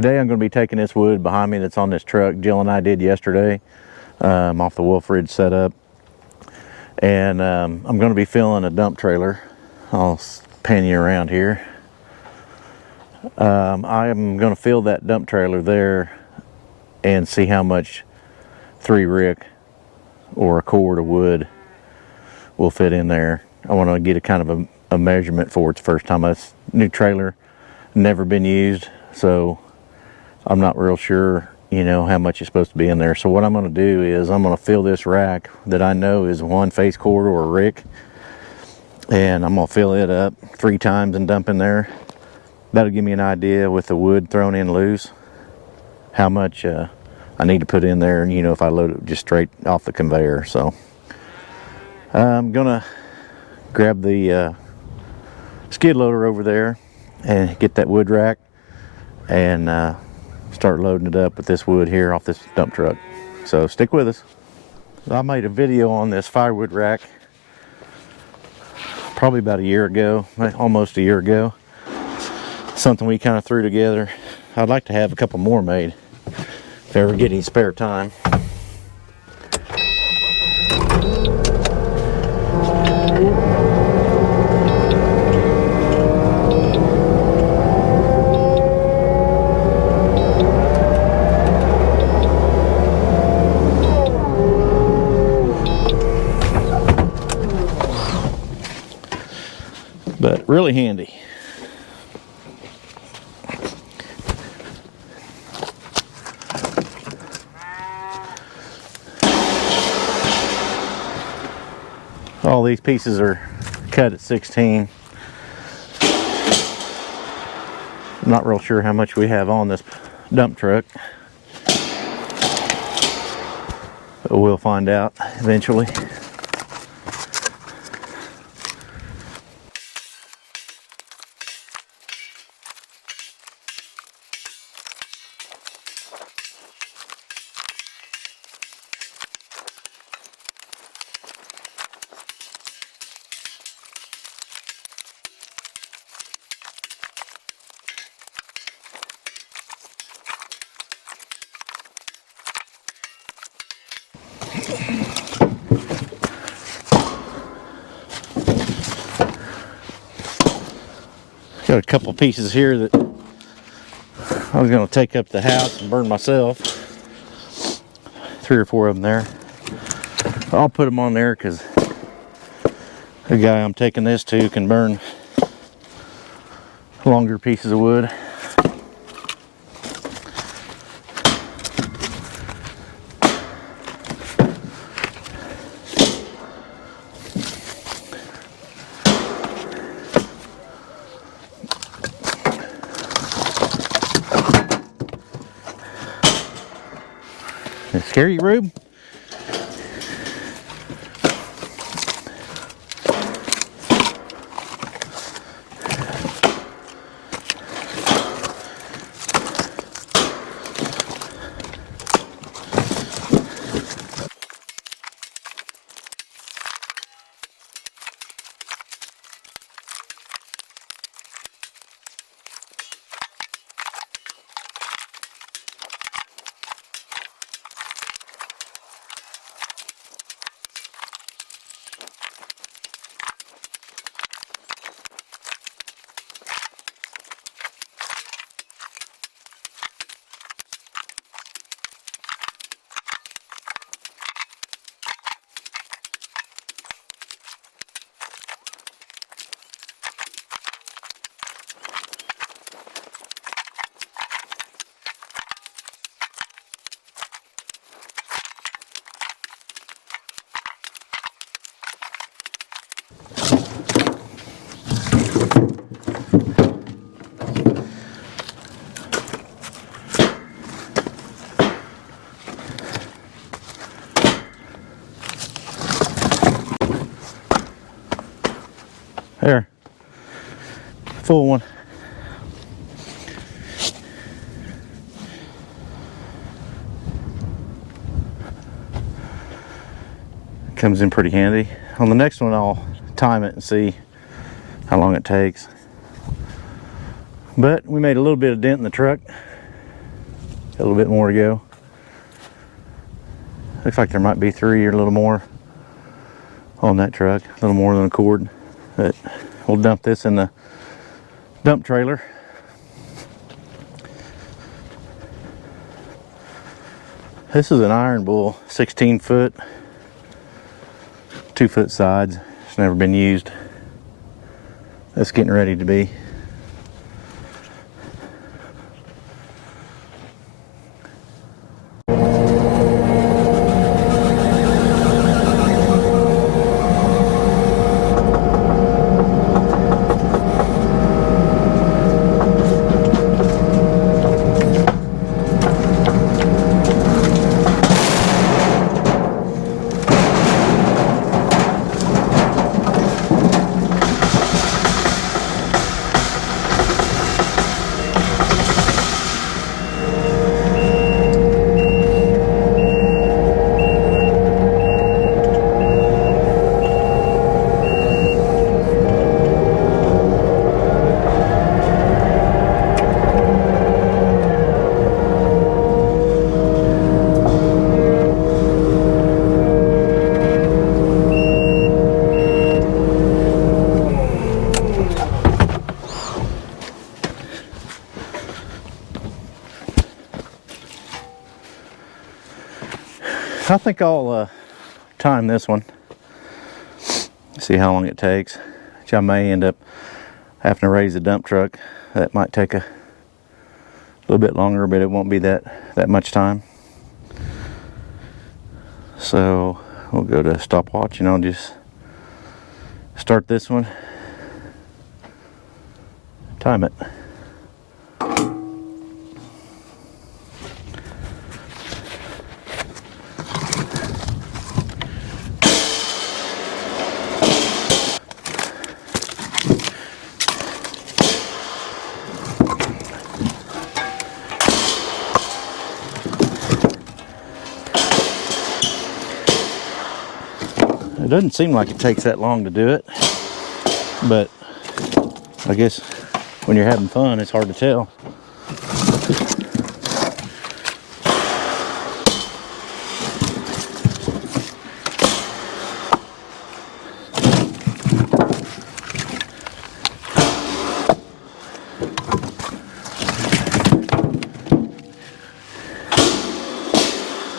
Today I'm going to be taking this wood behind me that's on this truck Jill and I did yesterday off the Wolf Ridge setup, and I'm going to be filling a dump trailer. I'll pan you around here. I am going to fill that dump trailer there and see how much 3 rick or a cord of wood will fit in there. I want to get a kind of a measurement for its first time. This new trailer, never been used, so I'm not real sure, you know, how much is supposed to be in there. So what I'm going to do is I'm going to fill this rack that I know is one face cord or a rick, and I'm going to fill it up 3 times and dump in there. That'll give me an idea with the wood thrown in loose how much I need to put in there, and you know, if I load it just straight off the conveyor. So I'm gonna grab the skid loader over there and get that wood rack and start loading it up with this wood here off this dump truck. So stick with us. I made a video on this firewood rack probably about a year ago, almost a year ago. Something we kind of threw together. I'd like to have a couple more made if I ever get any spare time. But really handy. All these pieces are cut at 16. I'm not real sure how much we have on this dump truck, but we'll find out eventually. Got a couple pieces here that I was going to take up to the house and burn myself. 3 or 4 of them there. I'll put them on there because the guy I'm taking this to can burn longer pieces of wood. That scare you, Rube? There, full one. Comes in pretty handy. On the next one I'll time it and see how long it takes. But we made a little bit of dent in the truck. A little bit more to go. Looks like there might be 3 or a little more on that truck, a little more than a cord. But we'll dump this in the dump trailer. This is an Ironbull, 16 foot, 2 foot sides. It's never been used. It's getting ready to be. I think I'll time this one, see how long it takes. Which I may end up having to raise the dump truck. That might take a little bit longer, but it won't be that much time. So we'll go to stopwatch and I'll just start this one, time it. It doesn't seem like it takes that long to do it, but I guess when you're having fun, it's hard to tell.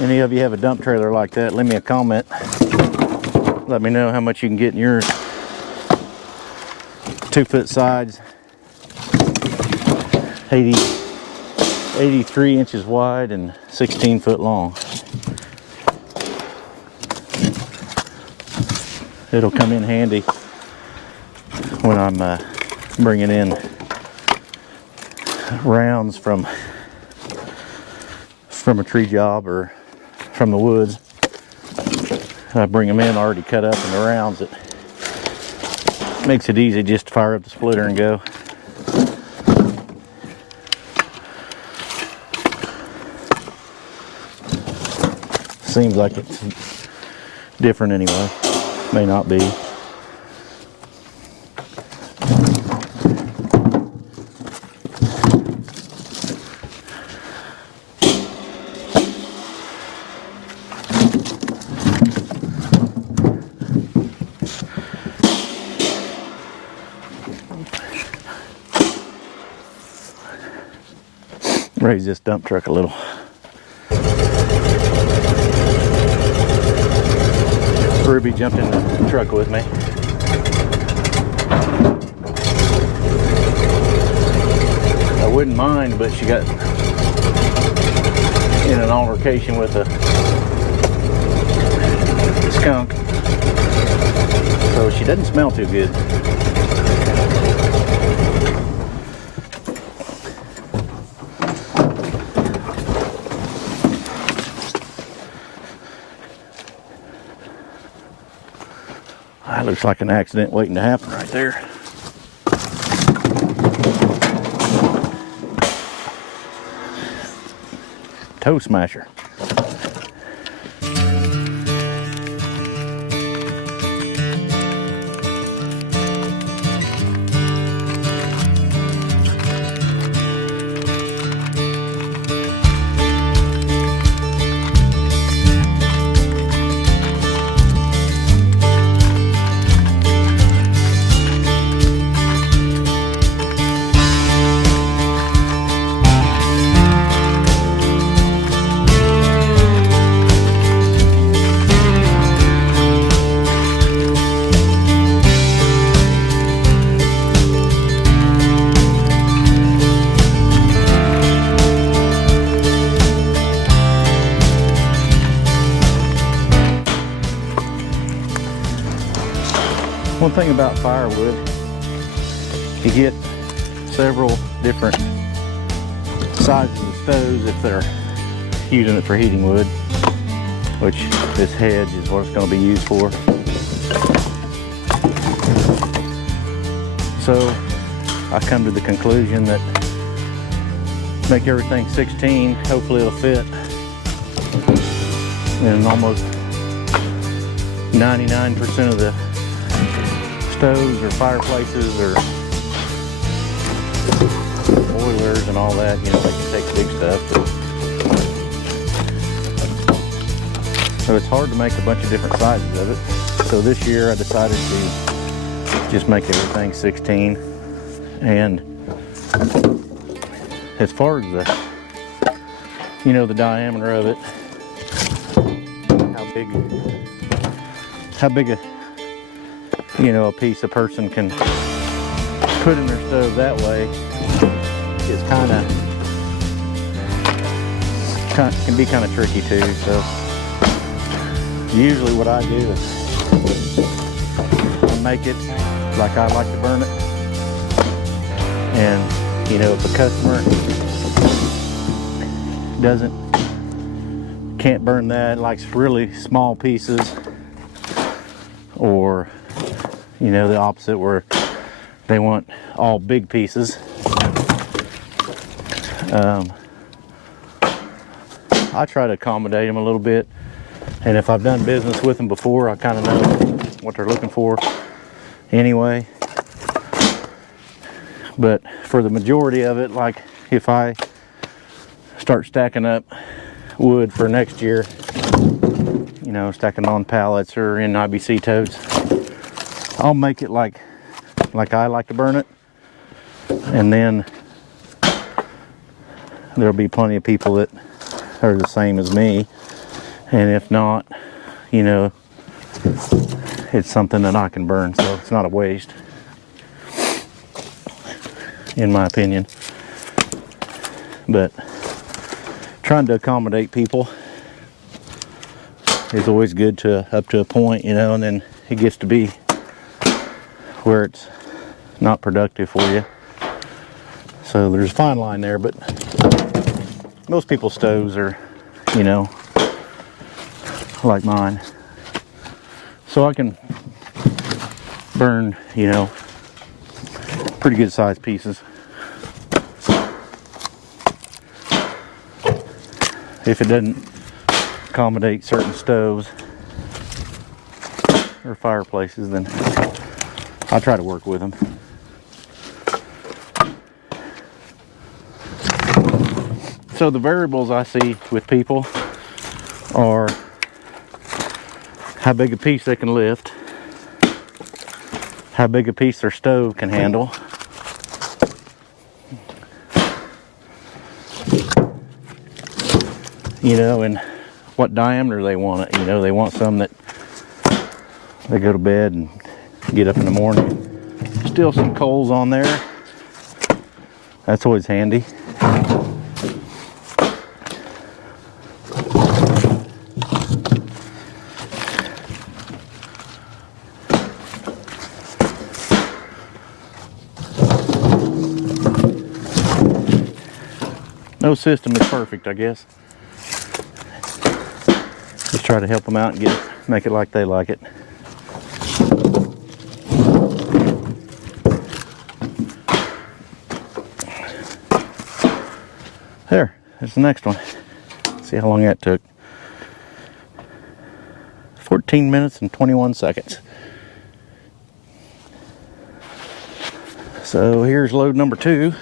Any of you have a dump trailer like that, leave me a comment. Let me know how much you can get in yours. 2 foot sides, 83 inches wide and 16 foot long. It'll come in handy when I'm bringing in rounds from a tree job or from the woods. I bring them in already cut up in the rounds. It makes it easy just to fire up the splitter and go. Seems like it's different anyway. May not be. Raise this dump truck a little. Ruby jumped in the truck with me. I wouldn't mind, but she got in an altercation with a skunk, so she doesn't smell too good. That looks like an accident waiting to happen right there. Toe smasher. thing about firewood, you get several different sizes of stoves if they're using it for heating wood, which this hedge is what it's going to be used for. So I come to the conclusion that make everything 16, hopefully it'll fit. And almost 99% of the stoves or fireplaces or boilers and all that, you know, they can take big stuff. So it's hard to make a bunch of different sizes of it. So this year I decided to just make everything 16. And as far as the, you know, the diameter of it, how big a, you know, a piece a person can put in their stove that way is can be kind of tricky too. So usually what I do is I make it like I like to burn it, and you know, if a customer can't burn that, likes really small pieces, or you know, the opposite where they want all big pieces, I try to accommodate them a little bit. And if I've done business with them before, I kind of know what they're looking for anyway. But for the majority of it, like if I start stacking up wood for next year, you know, stacking on pallets or in IBC totes, I'll make it like I like to burn it. And then there'll be plenty of people that are the same as me. And if not, you know, it's something that I can burn, so it's not a waste, in my opinion. But trying to accommodate people is always good up to a point, you know, and then it gets to be where it's not productive for you. So there's a fine line there, but most people's stoves are, you know, like mine. So I can burn, you know, pretty good sized pieces. If it doesn't accommodate certain stoves or fireplaces, then I try to work with them. So the variables I see with people are how big a piece they can lift, how big a piece their stove can handle, you know, and what diameter they want it. You know, they want some that they go to bed and get up in the morning, still some coals on there. That's always handy. No system is perfect, I guess. Just try to help them out and make it like they like it. There's the next one. See how long that took. 14 minutes and 21 seconds. So here's load number 2.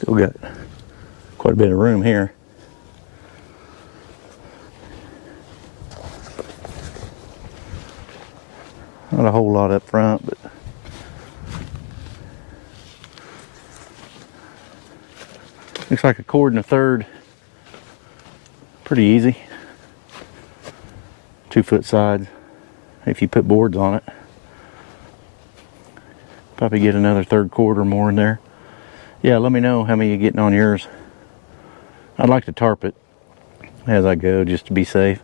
Still got quite a bit of room here. Not a whole lot up front, but looks like a cord and a third. Pretty easy. 2-foot sides if you put boards on it. Probably get another third cord or more in there. Yeah, let me know how many you're getting on yours. I'd like to tarp it as I go just to be safe.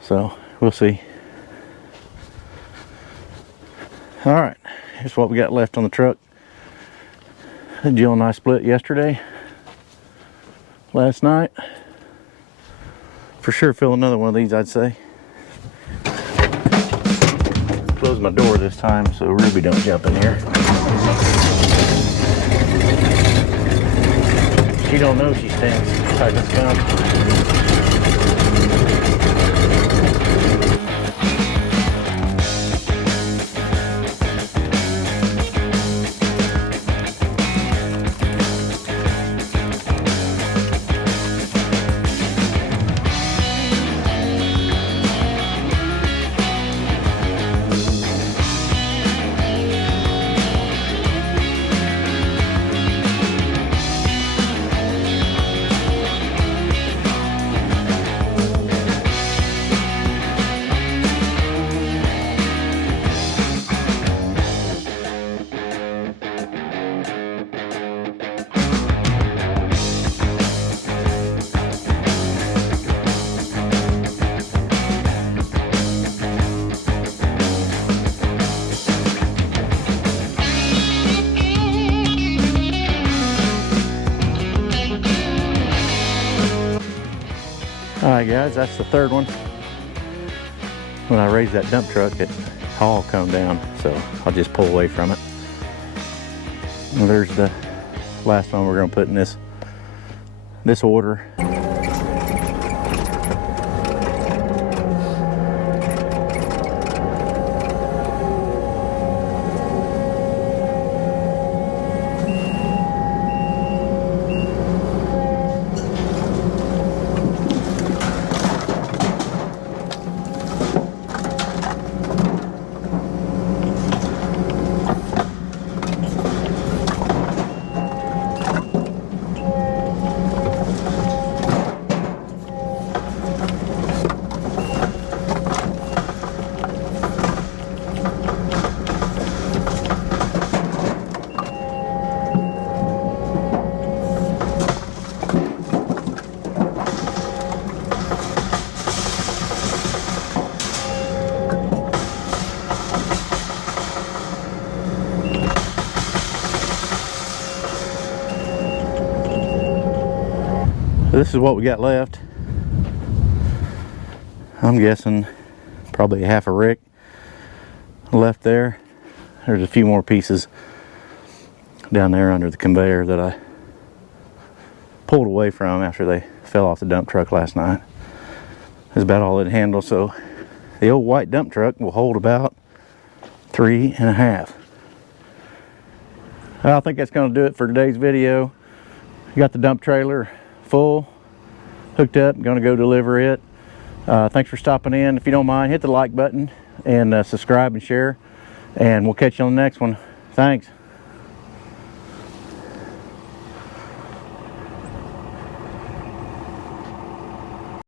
So we'll see. All right, here's what we got left on the truck. Jill and I split yesterday. Last night. For sure fill another one of these, I'd say. Close my door this time so Ruby don't jump in here. She don't know she stinks. Tight as gum. Alright guys, that's the third one. When I raised that dump truck, it all come down, so I'll just pull away from it. And there's the last one we're going to put in this order. This is what we got left. I'm guessing probably half a rick left there. There's a few more pieces down there under the conveyor that I pulled away from after they fell off the dump truck last night. That's about all it handles. So the old white dump truck will hold about 3.5. I think that's going to do it for today's video. You got the dump trailer full, hooked up, going to go deliver it. Thanks for stopping in. If you don't mind, hit the like button and subscribe and share, and we'll catch you on the next one. Thanks.